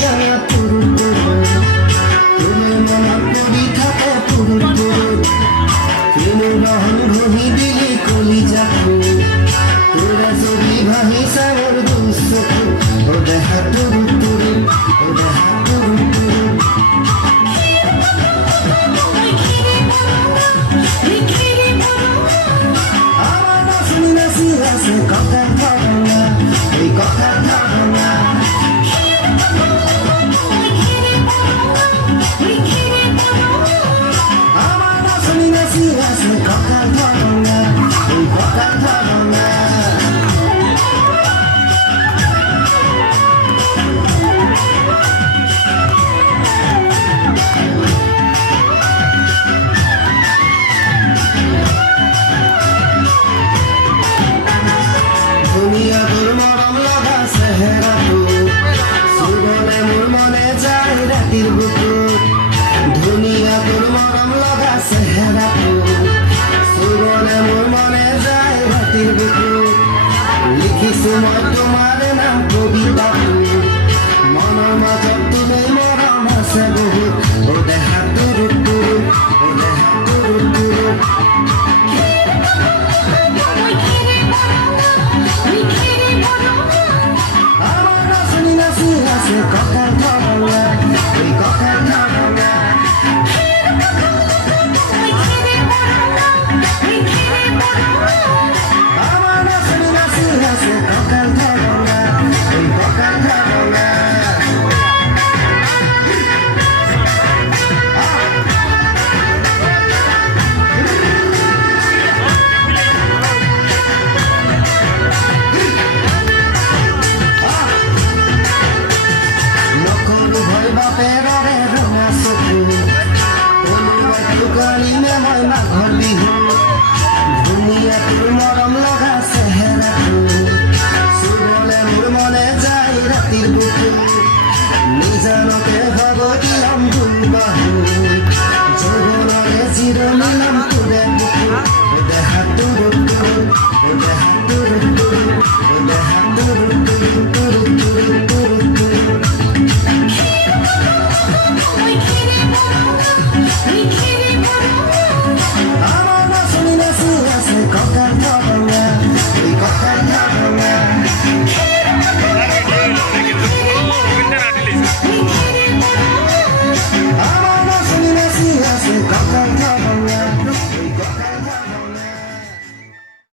জানা পুরু পুরু তুমি মন পুরি থাকে পুরু পুরু তুমি রহন ভহি দিলি কলি যাকু তোরা যদি ভাহি সাগর দুসকু ও দেখা তুরু তুরু ও দেখা তুরু তুরু আমার নাচনি নাচি আছে কথা ভাবনা এই কথা ভাবনা আমার নাচনি নাচি আছে কথা ভাবনা এই কথা ভাবনা দুনিয়া তোর মরম লগা চেহেরা সুগনে মোর মনে যায় রাতির বুকু দুনিয়া তোর মরম লগা চেহেরা সুগনে মোর মনে যায় রাতির বুকু লিখিছো মই তোমাৰ নাম কবিতা মনৰ মাজত তুমি মৰম আছে বহুত ও দেহা তুৰু তুৰু ও দেহা তুৰু তুৰু আমাৰ নাচনি নাচি আছে কথা ভাবনা এই কথা ভাবনা আমাৰ নাচনি নাচি আছে কথা ভাবনা এই কথা ভাবনা বাপেৰৰে ৰঙা চকু টুকালি মে মই মাঘৰ বিহু ধুনীয়া তোৰ মৰম লগা চেহেৰাটো চুবলে মোৰ মনে যায় ৰাতিৰ বুকু নিজানকে ভগতি লম দুবাহু যৌৱনৰে জিৰণি লম তোৰে বুকু দেহা তুৰু তুৰু দেহা তুৰু তুৰু দেহা তুৰু তুৰু তুৰু তুৰু তুৰু তুৰু আমাৰ নাচনি নাচি আছে কথা ভাবনা এই কথা ভাবনা